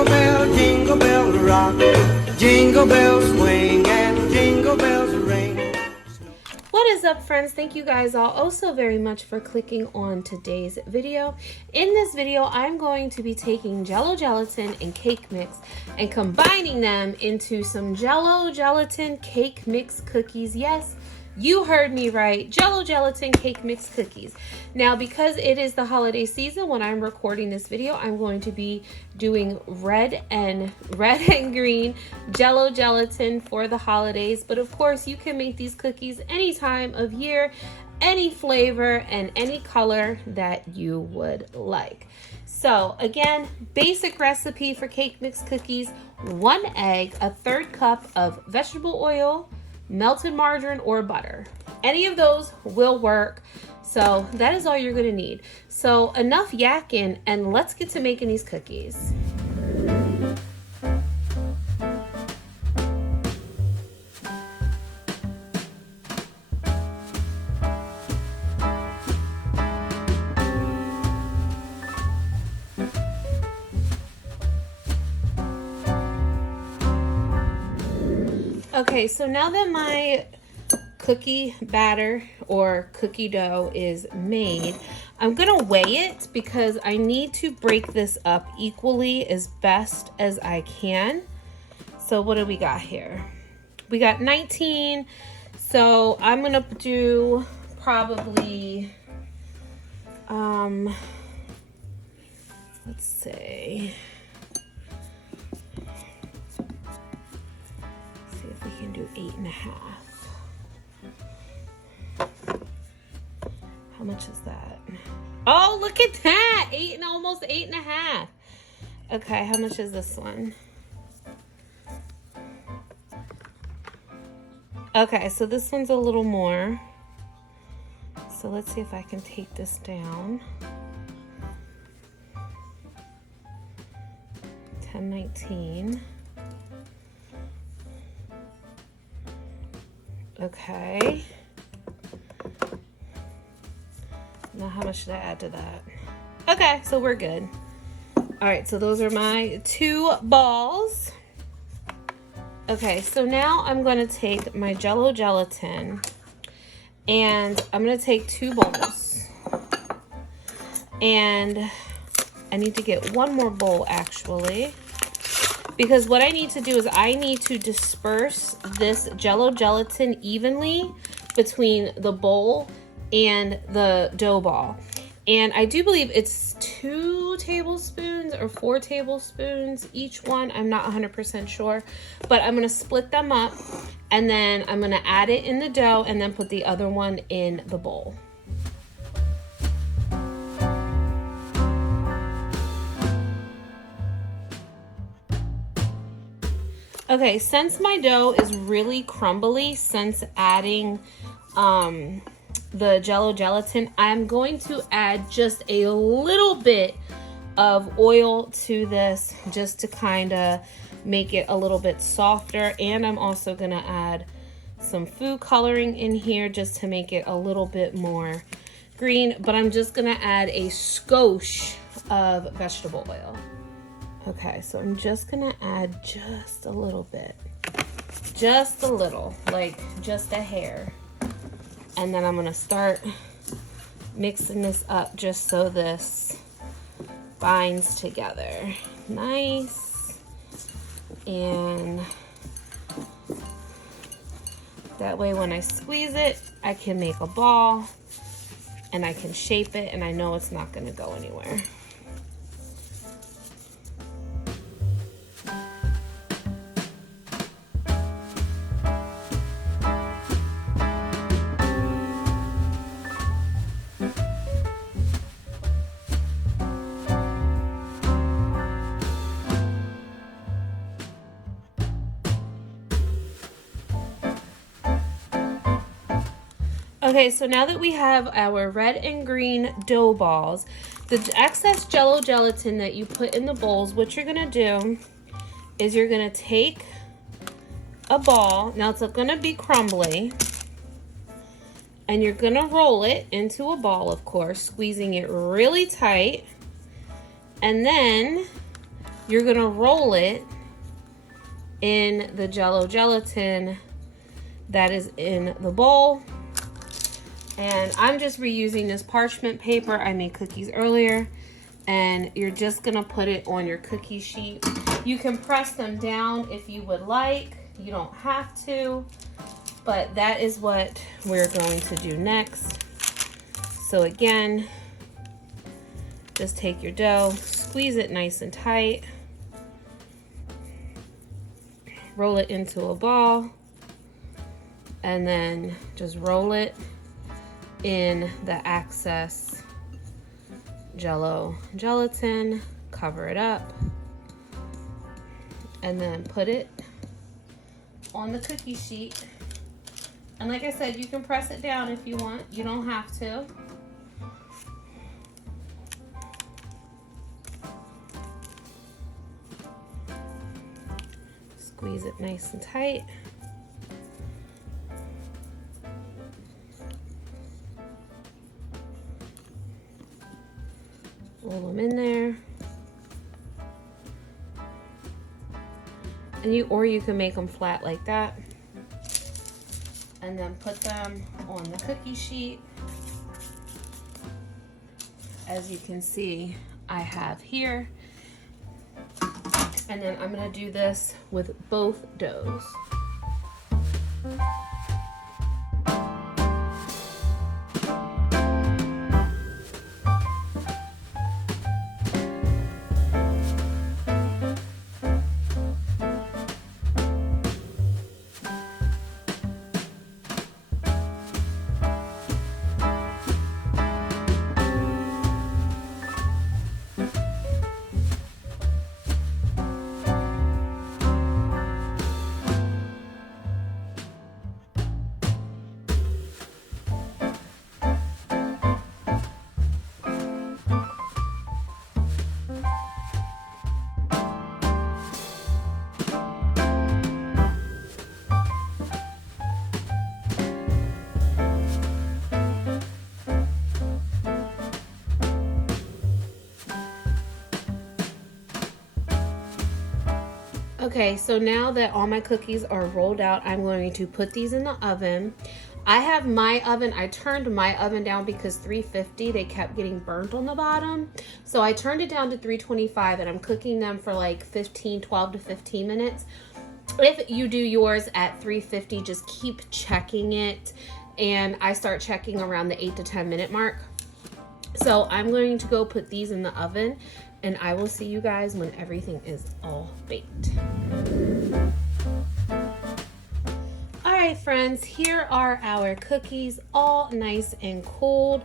jingle bell rock, jingle bells swing, and jingle bells ring. What is up, friends? Thank you guys all so very much for clicking on today's video. In this video, I'm going to be taking Jello Gelatin and cake mix and combining them into some Jello Gelatin cake mix cookies. Yes, you heard me right. Jello Gelatin cake mix cookies. Now, because it is the holiday season when I'm recording this video, I'm going to be doing red and green Jello Gelatin for the holidays. But of course, you can make these cookies any time of year, any flavor, and any color that you would like. So again, basic recipe for cake mix cookies: 1 egg, a 1/3 cup of vegetable oil, melted margarine or butter. Any of those will work. So that is all you're gonna need. So enough yakking, and let's get to making these cookies. Okay, so now that my cookie batter or cookie dough is made, I'm gonna weigh it because I need to break this up equally as best as I can. So what do we got here? We got 19, so I'm gonna do probably, let's say, we can do 8.5. How much is that? Oh, look at that! Almost 8.5. Okay, how much is this one? Okay, so this one's a little more. So let's see if I can take this down. 10.19. Okay. Now how much should I add to that? Okay, so we're good. All right, so those are my 2 balls. Okay, so now I'm gonna take my Jello Gelatin and I'm gonna take 2 bowls. And I need to get 1 more bowl actually, because what I need to do is I need to disperse this Jello Gelatin evenly between the bowl and the dough ball. And I do believe it's 2 tablespoons or 4 tablespoons each one. I'm not 100% sure, but I'm gonna split them up and then I'm gonna add it in the dough and then put the other one in the bowl. Okay, since my dough is really crumbly since adding the Jello Gelatin, I'm going to add just a little bit of oil to this just to kind of make it a little bit softer. And I'm also gonna add some food coloring in here just to make it a little bit more green, but I'm just gonna add a skosh of vegetable oil. Okay, so I'm just gonna add just a little bit, just a little, like just a hair. And then I'm gonna start mixing this up just so this binds together nice. And that way when I squeeze it, I can make a ball and I can shape it and I know it's not gonna go anywhere. Okay, so now that we have our red and green dough balls, the excess Jello Gelatin that you put in the bowls, what you're gonna do is you're gonna take a ball, now it's gonna be crumbly, and you're gonna roll it into a ball, of course, squeezing it really tight, and then you're gonna roll it in the Jello gelatin that is in the bowl. And I'm just reusing this parchment paper. I made cookies earlier. And you're just gonna put it on your cookie sheet. You can press them down if you would like. You don't have to, but that is what we're going to do next. So again, just take your dough, squeeze it nice and tight, roll it into a ball, and then just roll it in the excess Jello gelatin, cover it up, and then put it on the cookie sheet. And like I said, you can press it down if you want. You don't have to. Squeeze it nice and tight. Roll them in there. And you can make them flat like that. And then put them on the cookie sheet. As you can see, I have here. And then I'm gonna do this with both doughs. Okay, so now that all my cookies are rolled out, I'm going to put these in the oven. I have my oven, I turned my oven down because 350, they kept getting burnt on the bottom. So I turned it down to 325 and I'm cooking them for like 12 to 15 minutes. If you do yours at 350, just keep checking it. And I start checking around the 8 to 10 minute mark. So I'm going to go put these in the oven and I will see you guys when everything is all baked. All right, friends, here are our cookies, all nice and cooled.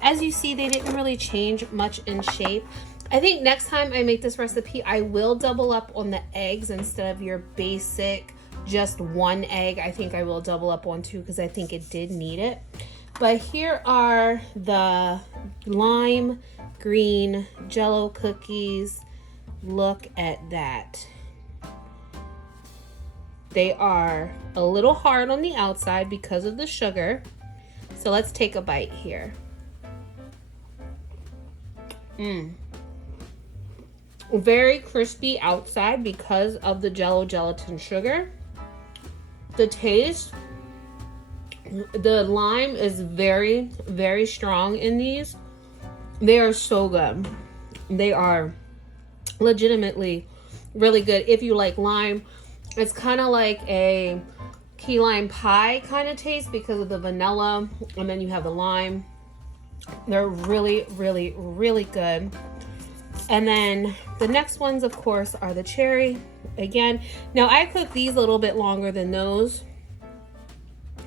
As you see, they didn't really change much in shape. I think next time I make this recipe, I will double up on the eggs instead of your basic just one egg. I think I will double up on two because I think it did need it. But here are the lime green Jello cookies. Look at that. They are a little hard on the outside because of the sugar. So let's take a bite here. Very crispy outside because of the Jello gelatin sugar. The taste, the lime is very, very strong in these. They are so good. They are legitimately really good. If you like lime, it's kind of like a key lime pie kind of taste because of the vanilla, and then you have the lime. They're really, really, really good. And then the next ones, of course, are the cherry. Again, now I cook these a little bit longer than those,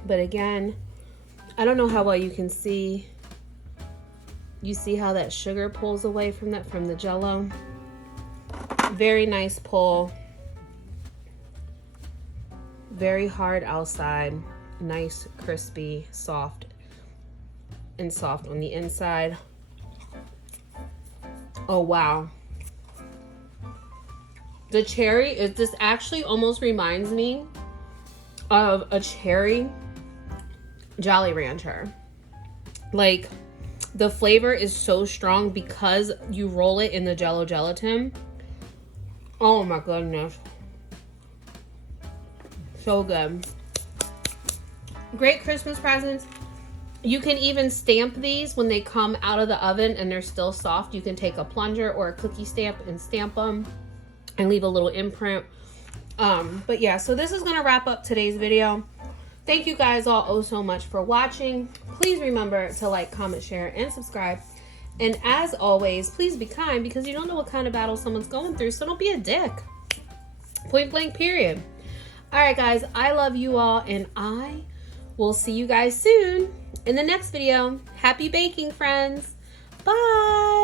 but again, I don't know how well you can see. You see how that sugar pulls away from that, from the Jello. Very nice pull. Very hard outside, nice, crispy, soft, and soft on the inside. Oh, wow. The cherry, this actually almost reminds me of a cherry Jolly Rancher. Like, the flavor is so strong because you roll it in the Jello gelatin. Oh my goodness. So good. Great Christmas presents. You can even stamp these when they come out of the oven and they're still soft. You can take a plunger or a cookie stamp and stamp them and leave a little imprint. But yeah, so this is going to wrap up today's video. Thank you guys all oh so much for watching. Please remember to like, comment, share, and subscribe. And as always, please be kind, because you don't know what kind of battle someone's going through, so don't be a dick. Point blank, period. All right, guys, I love you all, and I will see you guys soon in the next video. Happy baking, friends. Bye.